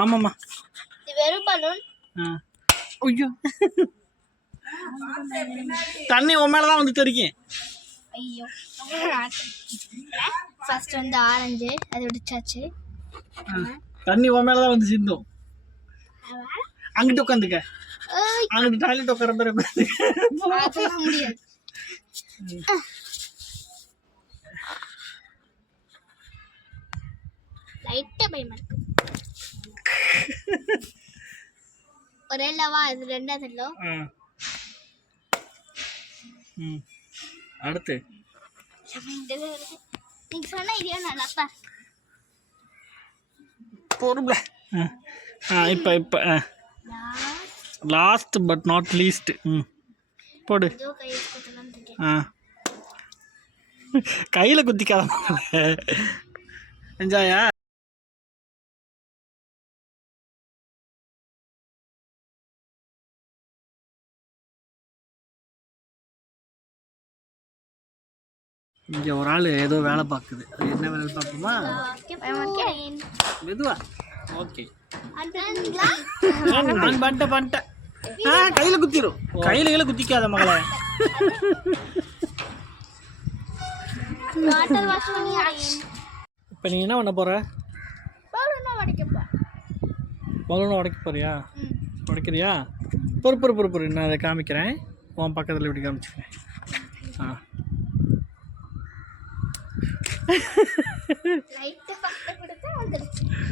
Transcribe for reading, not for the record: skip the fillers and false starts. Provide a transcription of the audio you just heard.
ஆமாம்மா வெறும் பலூன். ஐயோ தண்ணி உன் மேலே தான் வந்து தெரிக்கும். ஐயோ ஃபர்ஸ்ட் வந்து ஆரஞ்சு அது விடிச்சாச்சு. தண்ணி உன் மேலே தான் வந்து சிந்தும். அங்கிட்டு உட்காந்துக்க, அங்கிட்டு டாய்லெட் உட்கார பேர் உட்காந்துக்க முடியாது. லைட்டா பயமா இருக்கு. ஒரே லவா இது ரெண்டாவது லோ. அடுத்து நீங்க சொன்ன ஐடியா நல்லா பா பொறுப்புல. இப்போ லாஸ்ட் பட் நாட் லீஸ்ட். போடு. கையில் குத்திக்காத என்ஜாயா. இங்கே ஒரு ஆள் ஏதோ வேலை பார்க்குது. அது என்ன வேலை பார்ப்போமா? மெதுவா. ஓகே நான் பண்ணிட்டேன். கையில் குத்திரும். கையில் குத்திக்காத மகளே. இப்போ நீ என்ன பண்ண போற? பலூனை உடைக்க போறியா? உடைக்கிறியா? பொறு நான் அதை காமிக்கிறேன். உன் பக்கத்தில் இப்படி காமிச்சுக்கிறேன். லைட்டா பக்கத்துல கொடுத்தா வந்துருச்சு.